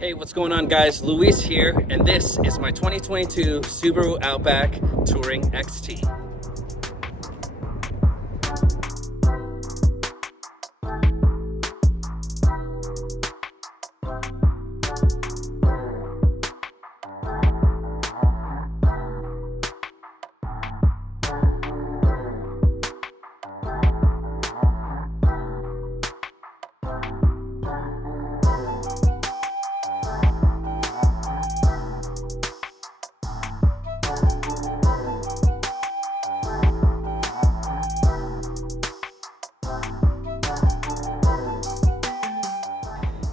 Hey, what's going on, guys? Luis here, and this is my 2022 Subaru Outback Touring XT.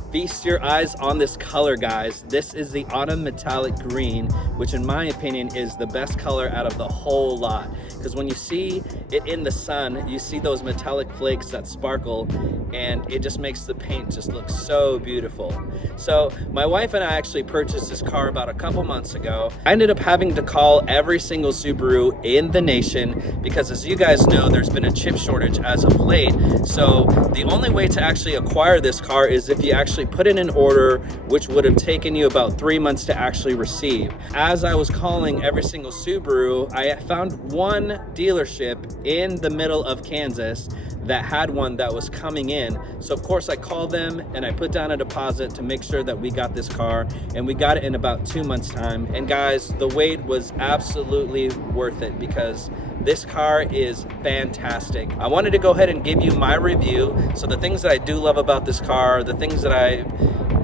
Feast your eyes on this color, guys. This is the autumn metallic green, which in my opinion is the best color out of the whole lot. Because when you see it in the sun, you see those metallic flakes that sparkle, and it just makes the paint just look so beautiful. So my wife and I actually purchased this car about a couple months ago. I ended up having to call every single Subaru in the nation because, as you guys know, there's been a chip shortage as of late. So the only way to actually acquire this car is if you actually put in an order, which would have taken you about 3 months to actually receive. As I was calling every single Subaru, I found one dealership in the middle of Kansas that had one that was coming in. So of course I called them and I put down a deposit to make sure that we got this car, and we got it in about 2 months time. And guys, the wait was absolutely worth it because this car is fantastic. I wanted to go ahead and give you my review. So the things that I do love about this car, the things that I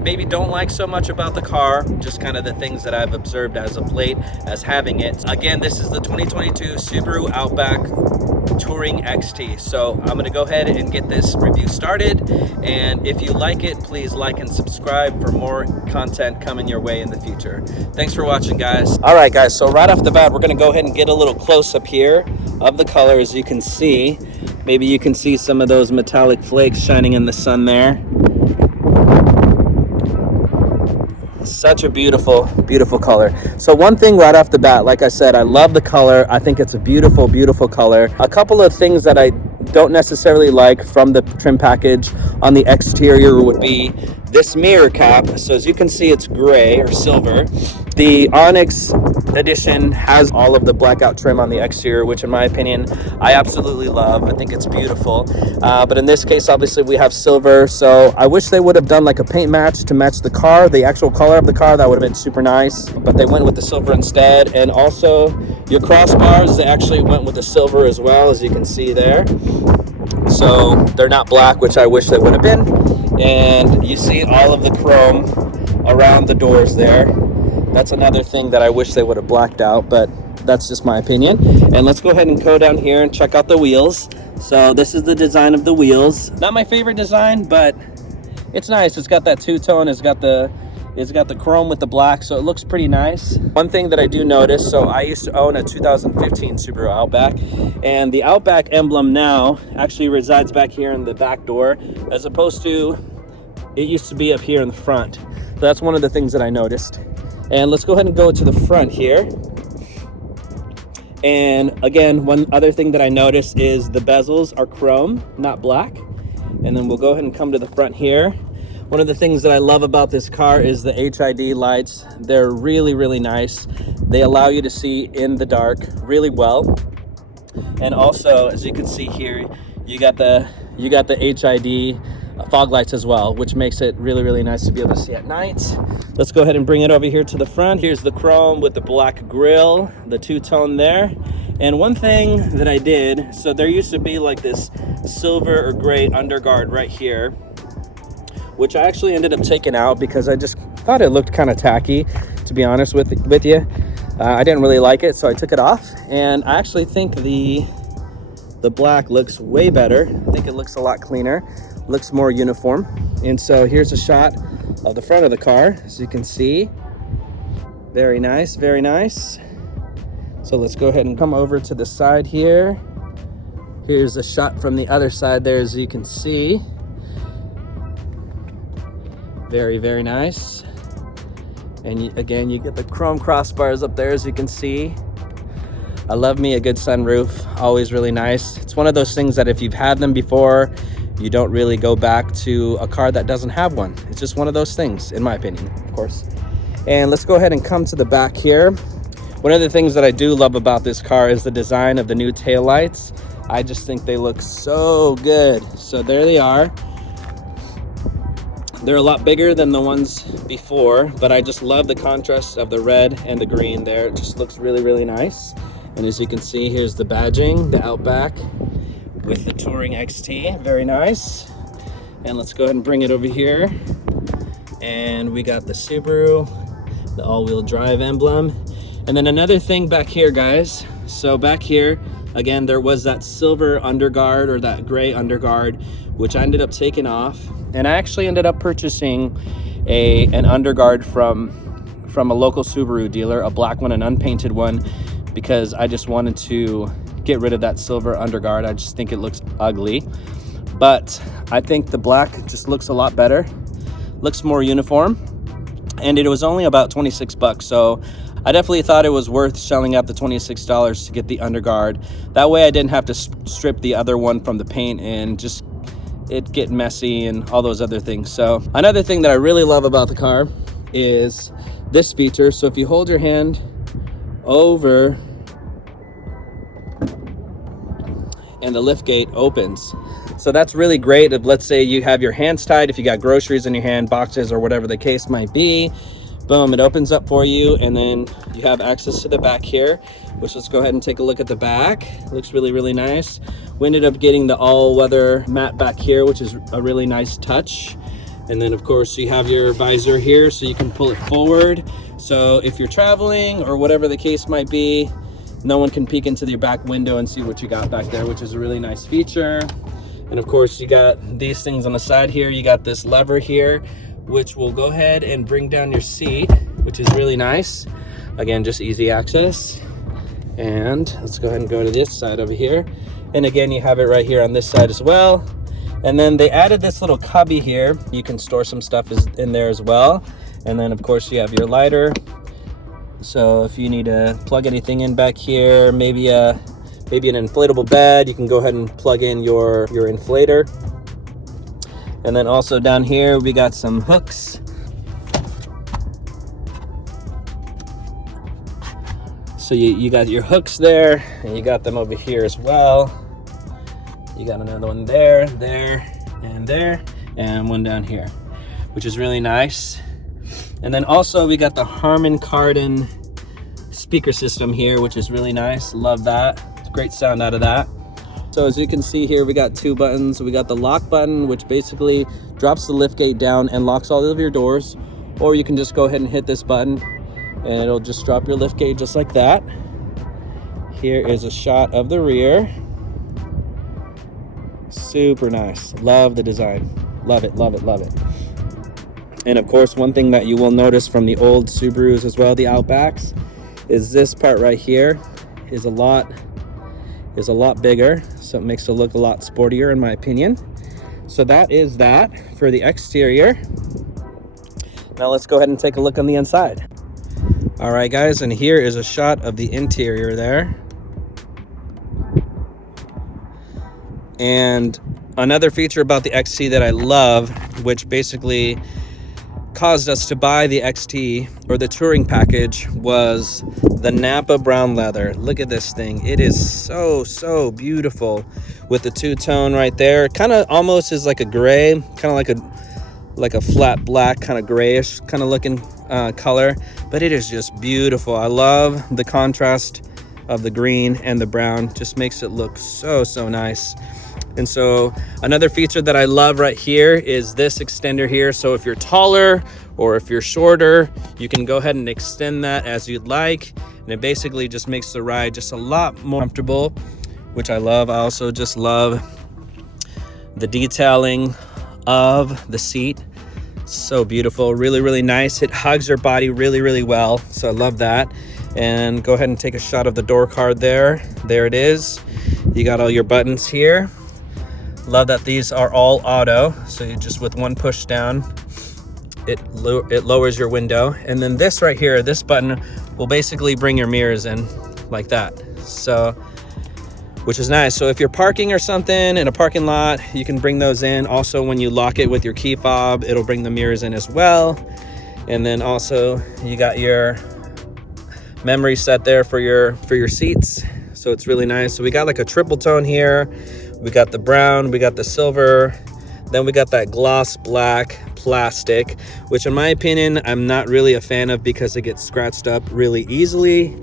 maybe don't like so much about the car, just kind of the things that I've observed as of late as having it. Again, this is the 2022 Subaru Outback Touring XT. So I'm gonna go ahead and get this review started, and if you like it, please like and subscribe for more content coming your way in the future. Thanks for watching, guys. All right, guys, so right off the bat, we're gonna go ahead and get a little close up here of the color. As you can see, maybe you can see some of those metallic flakes shining in the sun there. Such a beautiful, beautiful color. So one thing right off the bat, like I said, I love the color. I think it's a beautiful, beautiful color. A couple of things that I don't necessarily like from the trim package on the exterior would be this mirror cap. So as you can see, it's gray or silver. The Onyx edition has all of the blackout trim on the exterior, which in my opinion, I absolutely love. I think it's beautiful. But in this case, obviously we have silver. So I wish they would have done like a paint match to match the car, the actual color of the car. That would have been super nice. But they went with the silver instead. And also your crossbars, they actually went with the silver as well, as you can see there. So they're not black, which I wish they would have been. And you see all of the chrome around the doors there. That's another thing that I wish they would have blacked out, but that's just my opinion. And let's go ahead and go down here and check out the wheels. So this is the design of the wheels. Not my favorite design, but it's nice. It's got that two-tone. It's got the chrome with the black, so it looks pretty nice. One thing that I do notice, so I used to own a 2015 Subaru Outback, and the Outback emblem now actually resides back here in the back door, as opposed to it used to be up here in the front. So that's one of the things that I noticed. And let's go ahead and go to the front here. And again, one other thing that I noticed is the bezels are chrome, not black. And then we'll go ahead and come to the front here. One of the things that I love about this car is the HID lights. They're really, really nice. They allow you to see in the dark really well. And also, as you can see here, you got the HID fog lights as well, which makes it really, really nice to be able to see at night. Let's go ahead and bring it over here to the front. Here's the chrome with the black grille, the two-tone there. And one thing that I did, so there used to be like this silver or gray underguard right here, which I actually ended up taking out because I just thought it looked kind of tacky, to be honest with you. I didn't really like it, so I took it off. And I actually think the black looks way better. I think it looks a lot cleaner, looks more uniform. And so here's a shot of the front of the car, as you can see. Very nice, very nice. So let's go ahead and come over to the side here. Here's a shot from the other side there, as you can see. Very, very nice. And again, you get the chrome crossbars up there, as you can see. I love me a good sunroof, always really nice. It's one of those things that if you've had them before, you don't really go back to a car that doesn't have one. It's just one of those things, in my opinion, of course. And let's go ahead and come to the back here. One of the things that I do love about this car is the design of the new taillights. I just think they look so good. So there they are. They're a lot bigger than the ones before, but I just love the contrast of the red and the green there. It just looks really, really nice. And as you can see, here's the badging, the Outback with the Touring XT, very nice. And let's go ahead and bring it over here. And we got the Subaru, the all-wheel drive emblem. And then another thing back here, guys. So back here, again, there was that silver underguard or that gray underguard, which I ended up taking off. And I actually ended up purchasing an underguard from a local Subaru dealer, a black one, an unpainted one, because I just wanted to get rid of that silver underguard. I just think it looks ugly. But I think the black just looks a lot better, looks more uniform. And it was only about 26 bucks. So I definitely thought it was worth shelling out the $26 to get the underguard. That way I didn't have to strip the other one from the paint and just it get messy and all those other things. So another thing that I really love about the car is this feature. So if you hold your hand over and the lift gate opens. So that's really great if, let's say, you have your hands tied, if you got groceries in your hand, boxes or whatever the case might be. Boom, it opens up for you, and then you have access to the back here, which, let's go ahead and take a look at the back. Looks really, really nice. We ended up getting the all-weather mat back here, which is a really nice touch. And then, of course, you have your visor here, so you can pull it forward. So if you're traveling or whatever the case might be, no one can peek into your back window and see what you got back there, which is a really nice feature. And of course, you got these things on the side here. You got this lever here, which will go ahead and bring down your seat, which is really nice. Again, just easy access. And let's go ahead and go to this side over here. And again, you have it right here on this side as well. And then they added this little cubby here. You can store some stuff in there as well. And then of course you have your lighter. So if you need to plug anything in back here, maybe an inflatable bed, you can go ahead and plug in your inflator. And then also down here, we got some hooks. So you got your hooks there, and you got them over here as well. You got another one there, and one down here, which is really nice. And then also we got the Harman Kardon speaker system here, which is really nice. Love that. It's great sound out of that. So as you can see here, we got two buttons. We got the lock button, which basically drops the lift gate down and locks all of your doors. Or you can just go ahead and hit this button and it'll just drop your lift gate just like that. Here is a shot of the rear. Super nice. Love the design. Love it, love it, love it. And of course, one thing that you will notice from the old Subarus as well, the Outbacks, is this part right here is a lot bigger, so it makes it look a lot sportier in my opinion. So that is that for the exterior. Now let's go ahead and take a look on the inside. All right guys, and here is a shot of the interior there. And another feature about the XT that I love, which basically caused us to buy the XT or the touring package, was the Napa brown leather. Look at this thing. It is so beautiful with the two-tone right there. Kind of almost is like a gray, kind of like a flat black, kind of grayish kind of looking color, but it is just beautiful. I love the contrast of the green and the brown. Just makes it look so nice. And so another feature that I love right here is this extender here. So if you're taller or if you're shorter, you can go ahead and extend that as you'd like. And it basically just makes the ride just a lot more comfortable, which I love. I also just love the detailing of the seat. So beautiful, really nice. It hugs your body really well. So I love that. And go ahead and take a shot of the door card there. There it is. You got all your buttons here. Love that these are all auto, so you just with one push down it lowers your window. And then this right here, this button will basically bring your mirrors in like that. So which is nice. So if you're parking or something in a parking lot, you can bring those in. Also, when you lock it with your key fob, it'll bring the mirrors in as well. And then also you got your memory set there for your seats. So it's really nice. So we got like a triple tone here. We got the brown, we got the silver, then we got that gloss black plastic, which in my opinion, I'm not really a fan of because it gets scratched up really easily.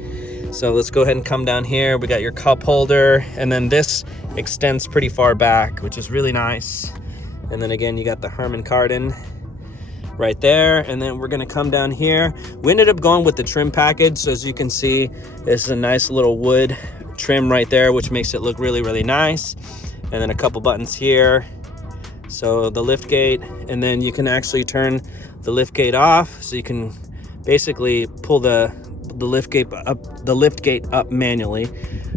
So let's go ahead and come down here. We got your cup holder, and then this extends pretty far back, which is really nice. And then again, you got the Harman Kardon right there. And then we're gonna come down here. We ended up going with the trim package. So as you can see, this is a nice little wood trim right there, which makes it look really, really nice. And then a couple buttons here. So the lift gate, and then you can actually turn the lift gate off. So you can basically pull the lift gate up manually,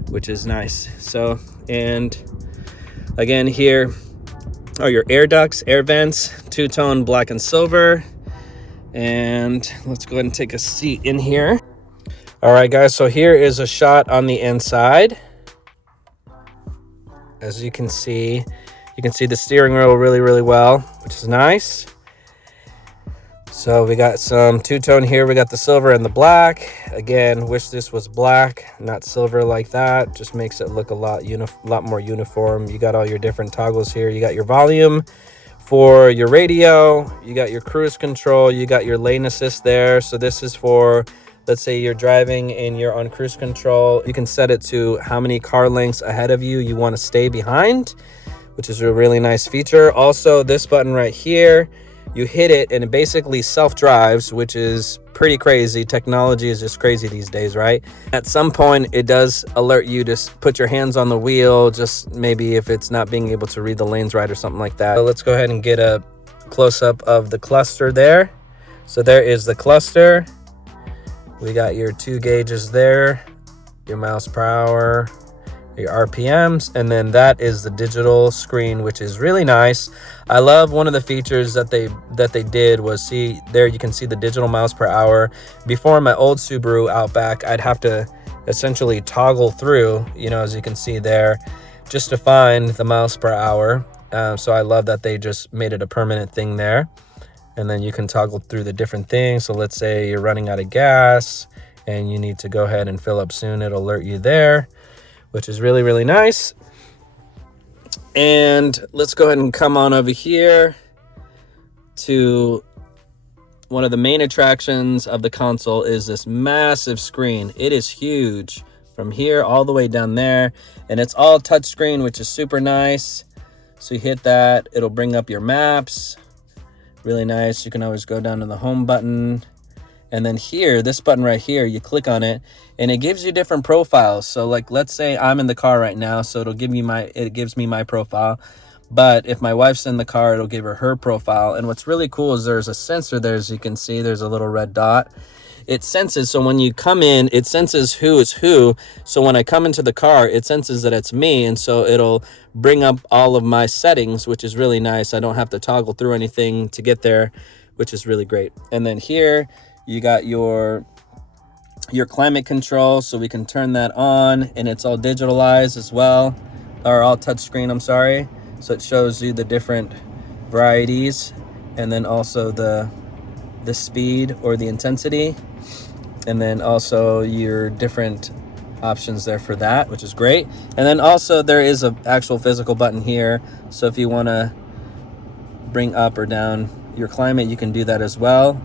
which is nice. So, and again, here are your air ducts, air vents, two-tone black and silver. And let's go ahead and take a seat in here. All right, guys, so here is a shot on the inside. As you can see the steering wheel really, really well, which is nice. So we got some two-tone here. We got the silver and the black. Again, wish this was black, not silver like that. Just makes it look a lot more uniform. You got all your different toggles here. You got your volume for your radio. You got your cruise control. You got your lane assist there. So this is for, let's say you're driving and you're on cruise control. You can set it to how many car lengths ahead of you want to stay behind, which is a really nice feature. Also, this button right here, you hit it and it basically self-drives, which is pretty crazy. Technology is just crazy these days, right? At some point, it does alert you to put your hands on the wheel, just maybe if it's not being able to read the lanes right or something like that. So let's go ahead and get a close-up of the cluster there. So there is the cluster. We got your 2 gauges there, your miles per hour, your RPMs, and then that is the digital screen, which is really nice. I love one of the features that they did was, see there, you can see the digital miles per hour. Before, my old Subaru Outback, I'd have to essentially toggle through, as you can see there, just to find the miles per hour. So I love that they just made it a permanent thing there. And then you can toggle through the different things. So let's say you're running out of gas and you need to go ahead and fill up soon. It'll alert you there, which is really, really nice. And let's go ahead and come on over here to one of the main attractions of the console is this massive screen. It is huge from here all the way down there, and it's all touchscreen, which is super nice. So you hit that, it'll bring up your maps. Really nice. You can always go down to the home button. And then here, this button right here, you click on it and it gives you different profiles. So like, let's say I'm in the car right now, so it gives me my profile. But if my wife's in the car, it'll give her profile. And what's really cool is there's a sensor there. As you can see, there's a little red dot. It senses, so when you come in, it senses who is who. So when I come into the car, it senses that it's me. And so it'll bring up all of my settings, which is really nice. I don't have to toggle through anything to get there, which is really great. And then here, you got your climate control, so we can turn that on, and it's all digitalized as well, or all touchscreen, I'm sorry. So it shows you the different varieties, and then also the speed or the intensity, and then also your different options there for that, which is great. And then also there is an actual physical button here, so if you want to bring up or down your climate, you can do that as well.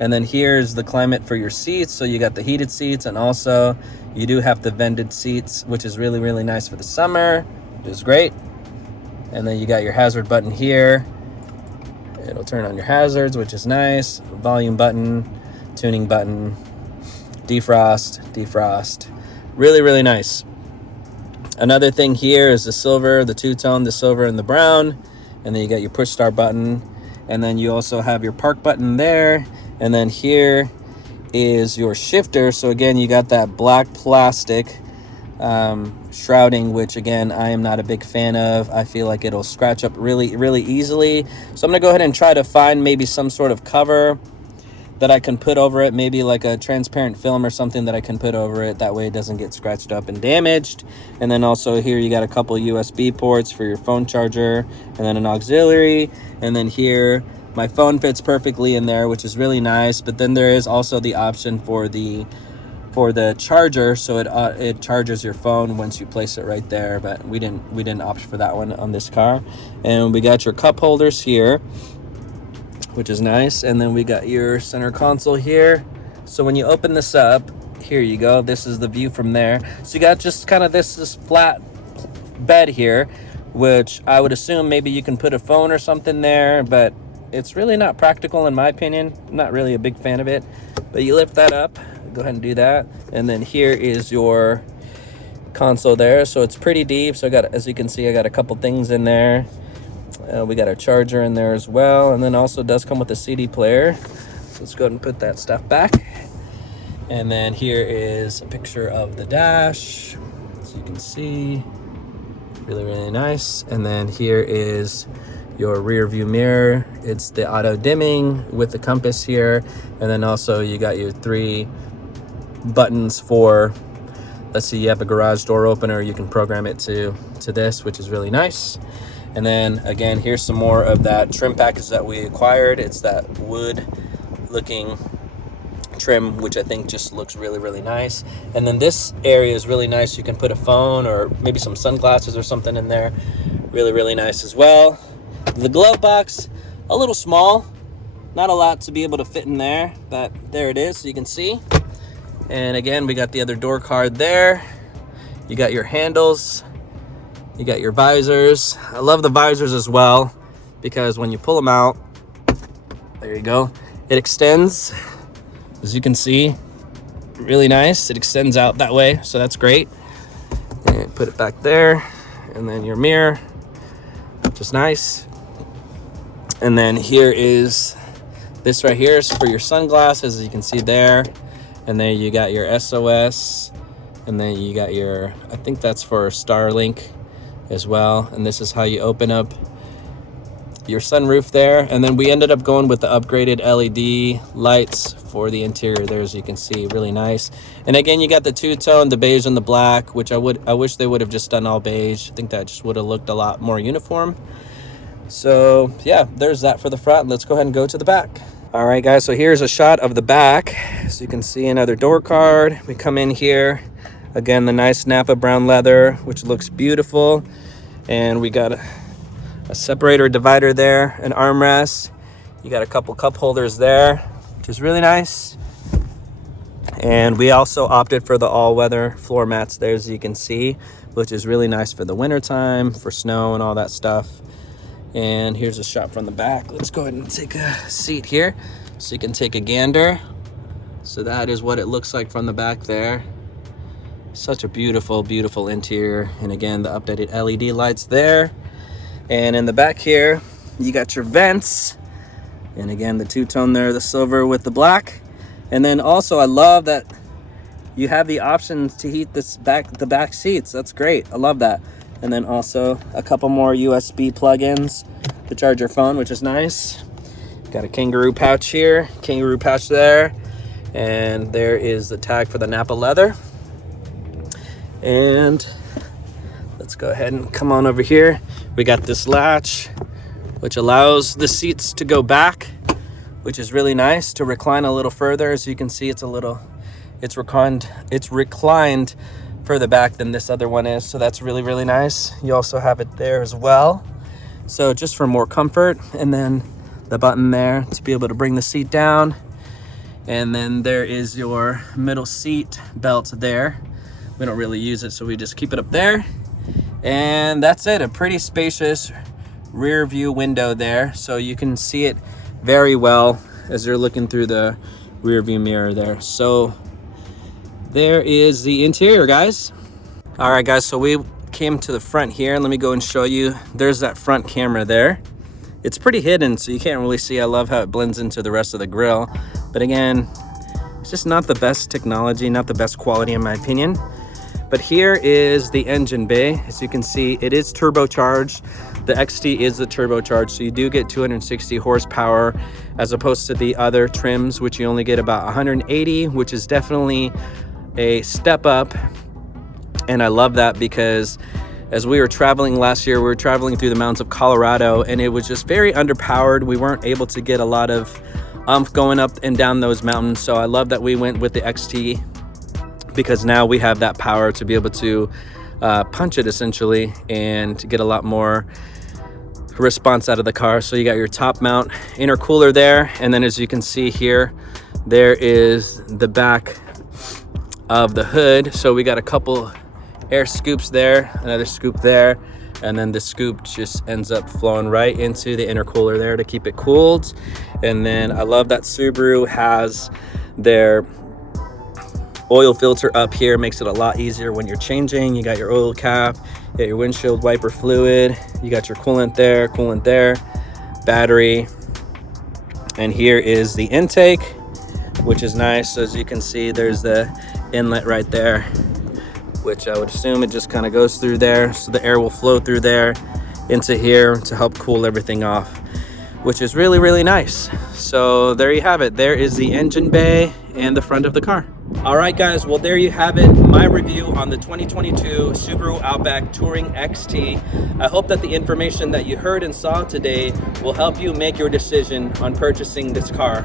And then here's the climate for your seats. So you got the heated seats, and also you do have the vented seats, which is really, really nice for the summer, which is great. And then you got your hazard button here. It'll turn on your hazards, which is nice. Volume button, tuning button, defrost. Really, really nice. Another thing here is the silver, the two-tone, the silver and the brown. And then you got your push start button. And then you also have your park button there. And then here is your shifter. So again, you got that black plastic shrouding, which again, I am not a big fan of. I feel like it'll scratch up really, really easily. So I'm gonna go ahead and try to find maybe some sort of cover that I can put over it, maybe like a transparent film or something that I can put over it. That way it doesn't get scratched up and damaged. And then also here you got a couple USB ports for your phone charger, and then an auxiliary. And then here my phone fits perfectly in there, which is really nice. But then there is also the option for the charger, so it charges your phone once you place it right there. But we didn't opt for that one on this car. And we got your cup holders here, which is nice. And then we got your center console here. So when you open this up, here you go, this is the view from there. So you got just kind of this flat bed here, which I would assume maybe you can put a phone or something there, but it's really not practical in my opinion. I'm not really a big fan of it. But you lift that up, go ahead and do that. And then here is your console there. So it's pretty deep. So I got, as you can see, I got a couple things in there. We got our charger in there as well, and then also does come with a CD player. So let's go ahead and put that stuff back. And then here is a picture of the dash, so you can see, really nice. And then here is your rear view mirror. It's the auto dimming with the compass here, and then also you got your 3 buttons for, let's see, you have a garage door opener, you can program it to this, which is really nice. And then again, here's some more of that trim package that we acquired. It's that wood looking trim, which I think just looks really nice. And then this area is really nice. You can put a phone or maybe some sunglasses or something in there. Really nice as well. The glove box, a little small, not a lot to be able to fit in there, but there it is, so you can see. And again, we got the other door card there. You got your handles. You got your visors. I love the visors as well, because when you pull them out, there you go, it extends, as you can see, really nice. It extends out that way, so that's great. And put it back there, and then your mirror, just nice. And then here is this right here is for your sunglasses, as you can see there. And then you got your SOS, and then you got your, I think that's for Starlink as well. And this is how you open up your sunroof there. And then we ended up going with the upgraded LED lights for the interior there, as you can see, really nice. And again, you got the two-tone, the beige and the black, which I wish they would have just done all beige. I think that just would have looked a lot more uniform. So yeah, there's that for the front. Let's go ahead and go to the back. All right, guys, so here's a shot of the back. So you can see another door card. We come in here. Again, the nice Napa brown leather, which looks beautiful. And we got a separator divider there, an armrest. You got a couple cup holders there, which is really nice. And we also opted for the all-weather floor mats there, as you can see, which is really nice for the winter time, for snow and all that stuff. And here's a shot from the back. Let's go ahead and take a seat here so you can take a gander. So that is what it looks like from the back there. Such a beautiful interior. And again, the updated LED lights there. And in the back here, you got your vents. And again, the two-tone there, the silver with the black. And then also, I love that you have the option to heat the back seats. That's great. I love that. And then also a couple more USB plugins to charge your phone, which is nice. Got a kangaroo pouch here, kangaroo pouch there. And there is the tag for the Napa leather. And let's go ahead and come on over here. We got this latch, which allows the seats to go back, which is really nice, to recline a little further. As you can see, it's reclined further back than this other one is, so that's really nice. You also have it there as well, so just for more comfort. And then the button there to be able to bring the seat down. And then there is your middle seat belt there. We don't really use it, so we just keep it up there. And that's it, a pretty spacious rear view window there, so you can see it very well as you're looking through the rear view mirror there. So there is the interior, guys. All right, guys, so we came to the front here, and let me go and show you. There's that front camera there. It's pretty hidden, so you can't really see. I love how it blends into the rest of the grille. But again, it's just not the best technology, not the best quality in my opinion. But here is the engine bay. As you can see, it is turbocharged. The XT is the turbocharged, so you do get 260 horsepower as opposed to the other trims, which you only get about 180, which is definitely a step up. And I love that because as we were traveling last year, we were traveling through the mountains of Colorado, and it was just very underpowered. We weren't able to get a lot of oomph going up and down those mountains. So I love that we went with the XT, because now we have that power to be able to punch it essentially and to get a lot more response out of the car. So you got your top mount intercooler there, and then as you can see here, there is the back of the hood. So we got a couple air scoops there, another scoop there, and then the scoop just ends up flowing right into the intercooler there to keep it cooled. And then I love that Subaru has their oil filter up here, makes it a lot easier when you're changing. You got your oil cap, you got your windshield wiper fluid, you got your coolant there, battery, and here is the intake, which is nice. So as you can see, there's the inlet right there, which I would assume it just kind of goes through there, so the air will flow through there into here to help cool everything off, which is really, really nice. So there you have it. There is the engine bay and the front of the car. All right, guys, well, there you have it, my review on the 2022 Subaru Outback Touring XT. I hope that the information that you heard and saw today will help you make your decision on purchasing this car.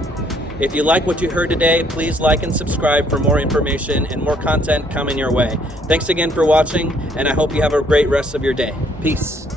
If you like what you heard today, please like and subscribe for more information and more content coming your way. Thanks again for watching, and I hope you have a great rest of your day. Peace.